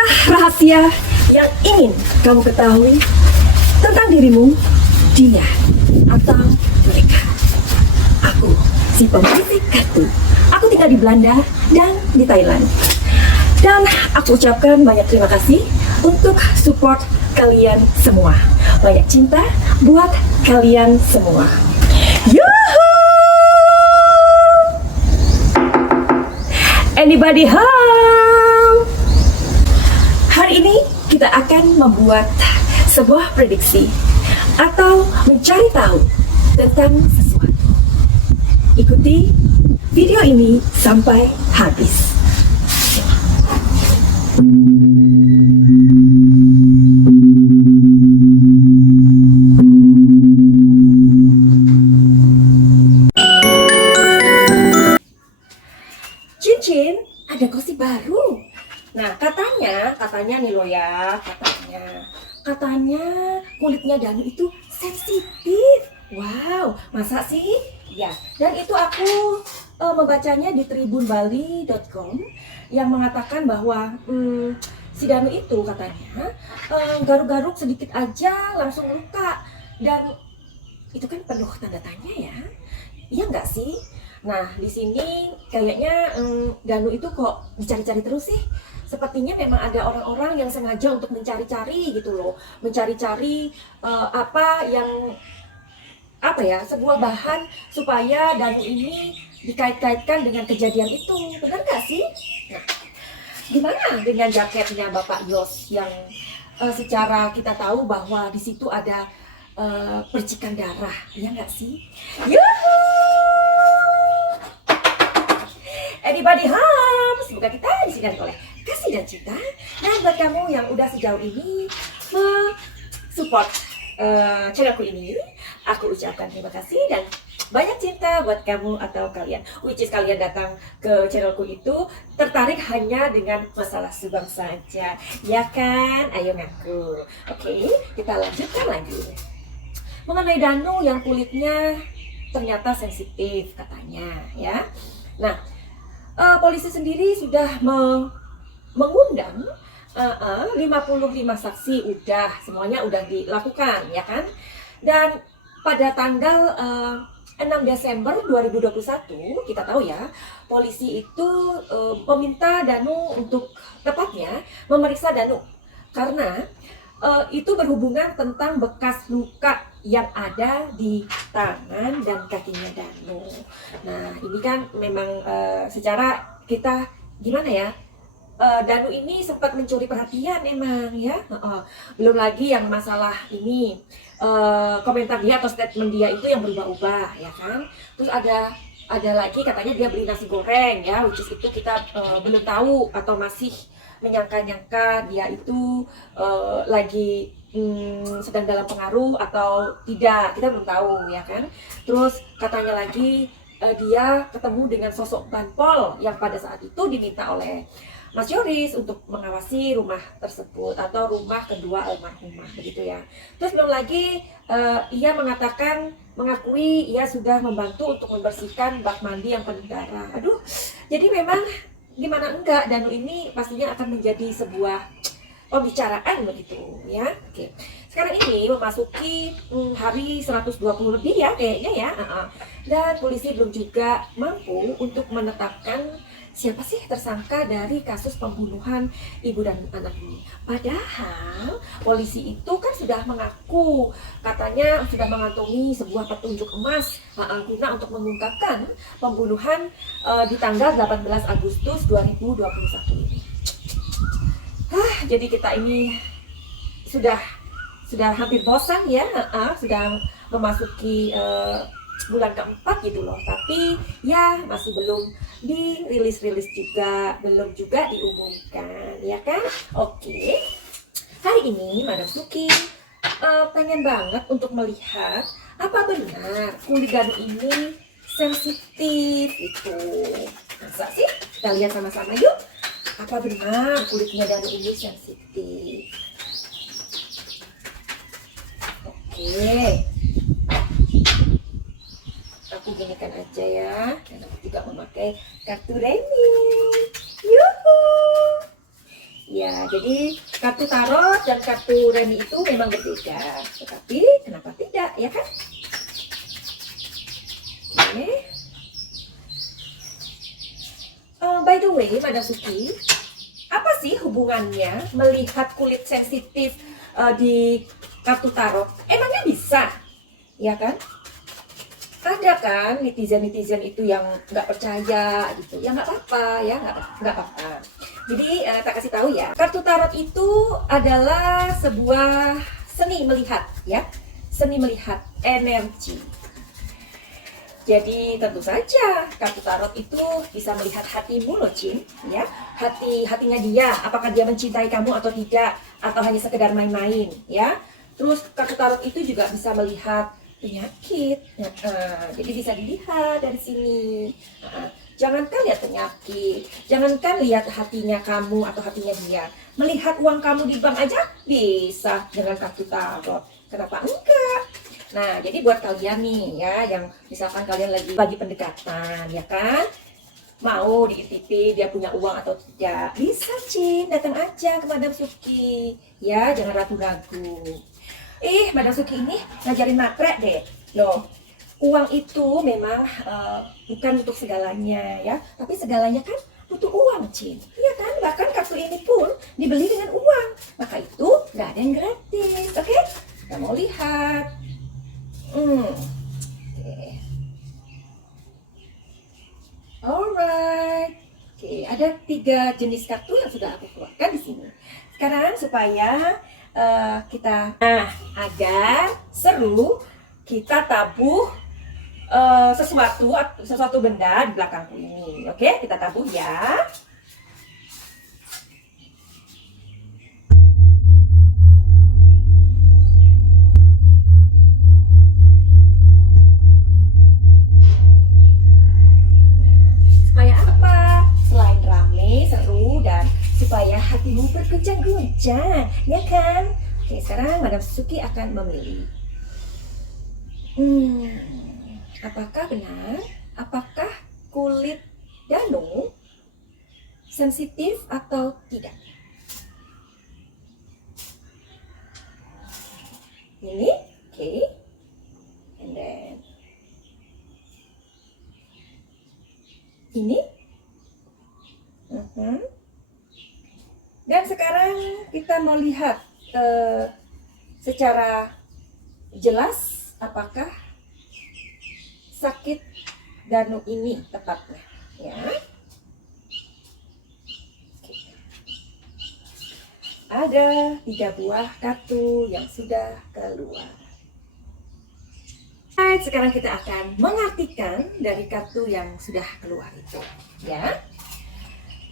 Adakah rahasia yang ingin kamu ketahui tentang dirimu, dia, atau mereka? Aku, si pembisik kartu. Aku tinggal di Belanda dan di Thailand. Dan aku ucapkan banyak terima kasih untuk support kalian semua. Banyak cinta buat kalian semua. Yuhu! Anybody home? Hari ini kita akan membuat sebuah prediksi atau mencari tahu tentang sesuatu. Ikuti video ini sampai habis. Cincin, ada gosip baru. Nah, katanya nih lo ya, katanya kulitnya Danu itu sensitif. Wow, masa sih? Ya, dan itu aku membacanya di tribunbali.com yang mengatakan bahwa si Danu itu katanya garuk-garuk sedikit aja langsung luka, dan itu kan penuh tanda tanya ya. Iya nggak sih? Nah, di sini kayaknya Danu itu kok dicari-cari terus sih. Sepertinya memang ada orang-orang yang sengaja untuk mencari-cari gitu loh. Mencari-cari sebuah bahan supaya Danu ini dikait-kaitkan dengan kejadian itu. Benar nggak sih? Nah, gimana dengan jaketnya Bapak Yos yang secara kita tahu bahwa di situ ada percikan darah, ya nggak sih? Yuhu! Anybody home? Semoga kita disinari oleh kasih dan cinta. Dan buat kamu yang udah sejauh ini support channelku ini, aku ucapkan terima kasih dan banyak cinta buat kamu atau kalian. Which is kalian datang ke channelku itu tertarik hanya dengan masalah Subang saja, ya kan? Ayo ngaku. Oke, kita lanjutkan lagi. Mengenai Danu yang kulitnya ternyata sensitif katanya, ya. Nah, polisi sendiri sudah mengundang 55 saksi, semuanya udah dilakukan, ya kan? Dan pada tanggal 6 Desember 2021 kita tahu ya, polisi itu meminta Danu untuk tepatnya memeriksa Danu karena itu berhubungan tentang bekas luka yang ada di tangan dan kakinya Danu. Nah, ini kan memang secara kita gimana ya, Danu ini sempat mencuri perhatian emang ya. Belum lagi yang masalah ini komentar dia atau statement dia itu yang berubah-ubah, ya kan. Terus ada lagi katanya dia beli nasi goreng ya, which is itu kita belum tahu atau masih menyangka-nyangka dia itu lagi sedang dalam pengaruh atau tidak, kita belum tahu, ya kan. Terus katanya lagi dia ketemu dengan sosok Banpol yang pada saat itu diminta oleh Mas Yoris untuk mengawasi rumah tersebut atau rumah kedua almarhumah, begitu ya. Terus belum lagi ia mengakui ia sudah membantu untuk membersihkan bak mandi yang penuh darah. Aduh, jadi memang gimana enggak, Danu ini pastinya akan menjadi sebuah pembicaraan begitu ya. Oke. Sekarang ini memasuki hari 120 lebih ya kayaknya ya. Dan polisi belum juga mampu untuk menetapkan siapa sih tersangka dari kasus pembunuhan ibu dan anak ini. Padahal polisi itu kan sudah mengaku, katanya sudah mengantongi sebuah petunjuk emas guna untuk mengungkapkan pembunuhan di tanggal 18 Agustus 2021 ini. Jadi kita ini sudah hampir bosan ya, sudah memasuki bulan keempat gitu loh, tapi ya masih belum dirilis juga, belum juga diumumkan, ya kan? Oke, hari ini Madam Suki pengen banget untuk melihat apa benar kulit Danu ini sensitif itu. Masa sih? Kita lihat sama-sama yuk. Apa benar kulitnya Danu ini sensitif? Oke, aku ginikan aja ya. Dan aku juga memakai kartu remi. Yuhu. Ya, Ya, jadi kartu tarot dan kartu remi itu memang berbeda. Tetapi kenapa tidak, ya kan? Oke. By the way, Madam Suki, apa sih hubungannya melihat kulit sensitif di kartu tarot? Emangnya bisa? Ya kan? Ada kan netizen itu yang nggak percaya gitu, ya nggak apa-apa ya, nggak apa-apa. Jadi tak kasih tahu ya, kartu tarot itu adalah sebuah seni melihat ya, seni melihat energi. Jadi tentu saja kartu tarot itu bisa melihat hatimu loh Cin, ya, hatinya dia, apakah dia mencintai kamu atau tidak, atau hanya sekedar main-main ya. Terus kartu tarot itu juga bisa melihat penyakit, jadi bisa dilihat dari sini. Jangankan lihat penyakit, jangankan lihat hatinya kamu atau hatinya dia, melihat uang kamu di bank aja bisa dengan kartu tarot. Kenapa enggak? Nah, jadi buat kalian nih ya, yang misalkan kalian lagi pendekatan, ya kan? Mau diitipi dia punya uang atau tidak, bisa Cin, datang aja ke Madam Suki, ya, jangan ragu-ragu. Madam Suki ini ngajarin matre deh. Loh, uang itu memang bukan untuk segalanya ya, tapi segalanya kan butuh uang, Cin. Iya kan? Bahkan kartu ini pun dibeli dengan uang. Maka itu nggak ada yang gratis, oke? Kita mau lihat. Alright. Oke, ada 3 jenis kartu yang sudah aku keluarkan di sini. Sekarang supaya kita agar seru, kita tabuh sesuatu benda di belakangku ini. Oke, kita tabuh ya. Supaya apa? Selain rame, seru, dan supaya hatimu berguncang-guncang, ya kan? Oke, sekarang Madam Suki akan memilih. Apakah benar? Apakah kulit Danu sensitif atau tidak? Ini, oke. And then ini. Dan sekarang kita mau lihat secara jelas apakah sakit Danu ini tepatnya, ya. Oke. Ada 3 buah kartu yang sudah keluar. Baik, sekarang kita akan mengartikan dari kartu yang sudah keluar itu, ya.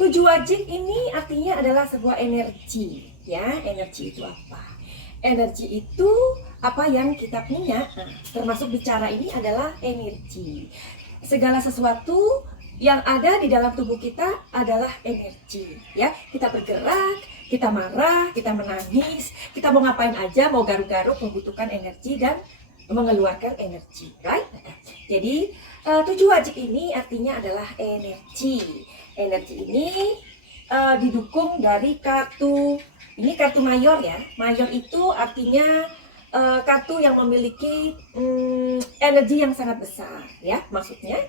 7 wajib ini artinya adalah sebuah energi, ya. Energi itu apa? Energi itu apa yang kita punya. Termasuk bicara ini adalah energi. Segala sesuatu yang ada di dalam tubuh kita adalah energi, ya. Kita bergerak, kita marah, kita menangis, kita mau ngapain aja, mau garuk-garuk, membutuhkan energi dan mengeluarkan energi, right? Jadi 7 wajib ini artinya adalah energi. Energi ini didukung dari kartu, ini kartu mayor ya. Mayor itu artinya kartu yang memiliki energi yang sangat besar, ya. Maksudnya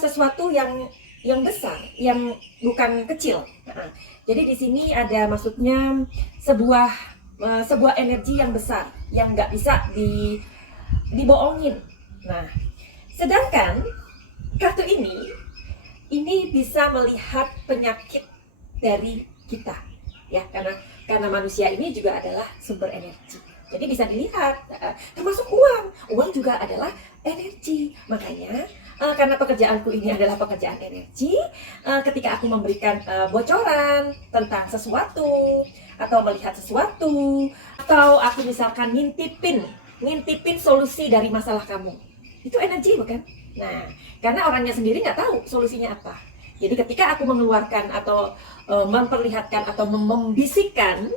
sesuatu yang besar, yang bukan kecil. Jadi di sini ada maksudnya sebuah energi yang besar yang nggak bisa dibohongin. Nah, sedangkan kartu ini bisa melihat penyakit dari kita, ya, karena manusia ini juga adalah sumber energi. Jadi bisa dilihat, termasuk uang juga adalah energi. Makanya karena pekerjaanku ini adalah pekerjaan energi, ketika aku memberikan bocoran tentang sesuatu atau melihat sesuatu, atau aku misalkan ngintipin solusi dari masalah kamu, itu energi bukan? Nah, karena orangnya sendiri nggak tahu solusinya apa. Jadi ketika aku mengeluarkan atau memperlihatkan atau membisikkan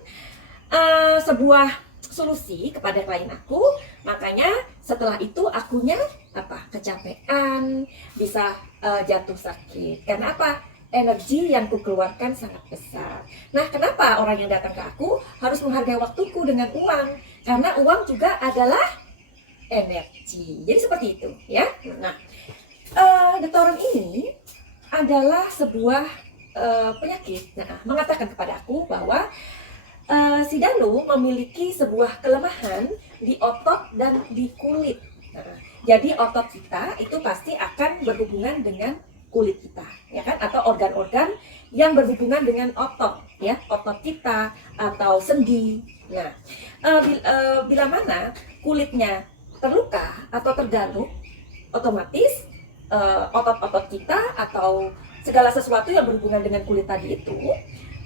sebuah solusi kepada klien aku, makanya setelah itu akunya kecapean, bisa jatuh sakit. Karena apa? energi yang kukeluarkan sangat besar. Nah, kenapa orang yang datang ke aku harus menghargai waktuku dengan uang? Karena uang juga adalah energi. Jadi seperti itu, ya. Nah, getoran ini adalah sebuah penyakit. Nah, mengatakan kepada aku bahwa si Danu memiliki sebuah kelemahan di otot dan di kulit. Nah, jadi otot kita itu pasti akan berhubungan dengan kulit kita, ya kan? Atau organ-organ yang berhubungan dengan otot, ya, otot kita atau sendi. Nah, bila mana kulitnya terluka atau terganggu, otomatis otot-otot kita atau segala sesuatu yang berhubungan dengan kulit tadi itu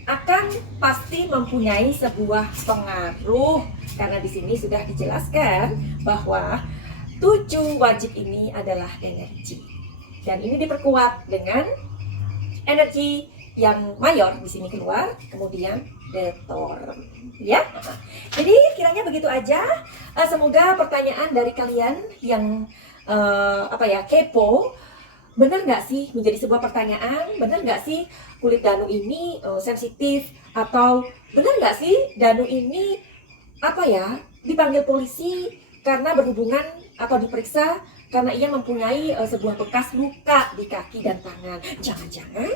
akan pasti mempunyai sebuah pengaruh, karena di sini sudah dijelaskan bahwa 7 wajib ini adalah energi. Dan ini diperkuat dengan energi yang mayor di sini keluar, kemudian detorum, ya. Jadi kiranya begitu aja. Semoga pertanyaan dari kalian yang kepo, benar nggak sih menjadi sebuah pertanyaan? Benar nggak sih kulit Danu ini sensitif? Atau benar nggak sih Danu ini dipanggil polisi karena berhubungan atau diperiksa karena ia mempunyai sebuah bekas luka di kaki dan tangan? Jangan-jangan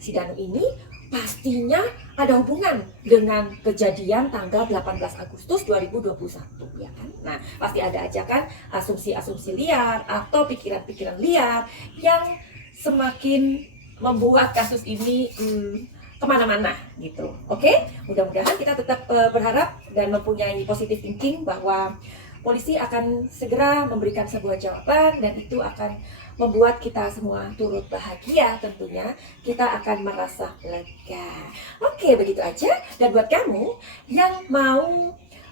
si Danu ini pastinya ada hubungan dengan kejadian tanggal 18 Agustus 2021, ya kan? Nah, pasti ada aja kan asumsi-asumsi liar atau pikiran-pikiran liar yang semakin membuat kasus ini kemana-mana gitu. Oke? Mudah-mudahan kita tetap berharap dan mempunyai positive thinking bahwa polisi akan segera memberikan sebuah jawaban, dan itu akan membuat kita semua turut bahagia tentunya. Kita akan merasa lega. Oke, begitu aja. Dan buat kamu yang mau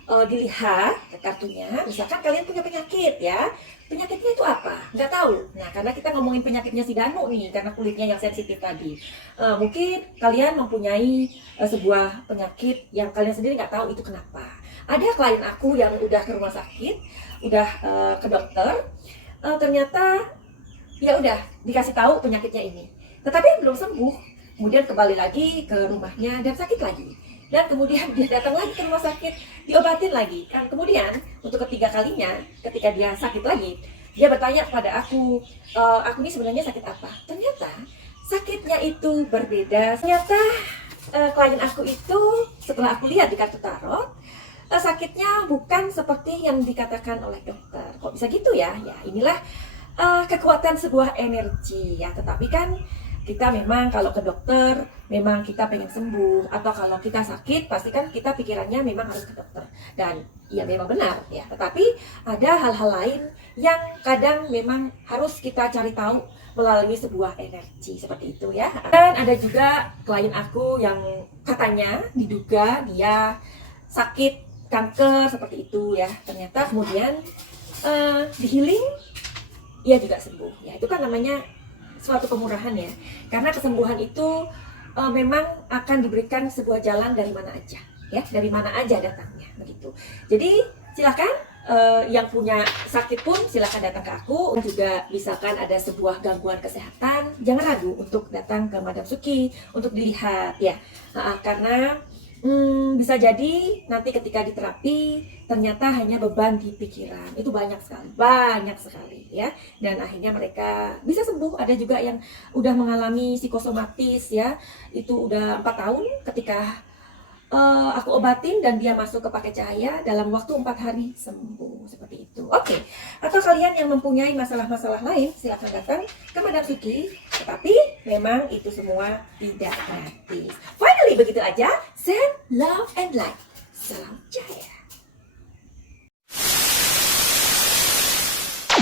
dilihat kartunya, misalkan kalian punya penyakit ya. Penyakitnya itu apa? Nggak tahu. Nah, karena kita ngomongin penyakitnya si Danu nih, karena kulitnya yang sensitif tadi. Mungkin kalian mempunyai sebuah penyakit yang kalian sendiri nggak tahu itu kenapa. Ada klien aku yang udah ke rumah sakit, udah ke dokter, ternyata ya udah dikasih tahu penyakitnya ini, tetapi belum sembuh. Kemudian kembali lagi ke rumahnya dan sakit lagi, dan kemudian dia datang lagi ke rumah sakit, diobatin lagi. Kan kemudian untuk ketiga kalinya, ketika dia sakit lagi, dia bertanya kepada aku ini sebenarnya sakit apa? Ternyata sakitnya itu berbeda. Ternyata klien aku itu setelah aku lihat di kartu tarot, sakitnya bukan seperti yang dikatakan oleh dokter. Kok bisa gitu ya? Ya inilah kekuatan sebuah energi ya. Tetapi kan kita memang kalau ke dokter memang kita pengen sembuh, atau kalau kita sakit pasti kan kita pikirannya memang harus ke dokter. Dan ya memang benar ya. Tetapi ada hal-hal lain yang kadang memang harus kita cari tahu melalui sebuah energi seperti itu ya. Dan ada juga klien aku yang katanya diduga dia sakit kanker seperti itu ya. Ternyata kemudian di healing ia juga sembuh ya. Itu kan namanya suatu kemurahan ya, karena kesembuhan itu memang akan diberikan sebuah jalan dari mana aja ya, dari mana aja datangnya begitu. Jadi silakan yang punya sakit pun silakan datang ke aku. Juga misalkan ada sebuah gangguan kesehatan, jangan ragu untuk datang ke Madam Suki untuk dilihat ya. Karena bisa jadi nanti ketika diterapi ternyata hanya beban di pikiran itu banyak sekali ya, dan akhirnya mereka bisa sembuh. Ada juga yang udah mengalami psikosomatis ya, itu udah 4 tahun ketika aku obatin dan dia masuk ke pakai cahaya, dalam waktu 4 hari sembuh seperti itu. Oke. Atau kalian yang mempunyai masalah-masalah lain silakan datang ke Madam Suki, tetapi memang itu semua tidak gratis. Finally begitu aja. Send love and light. Salam Jaya.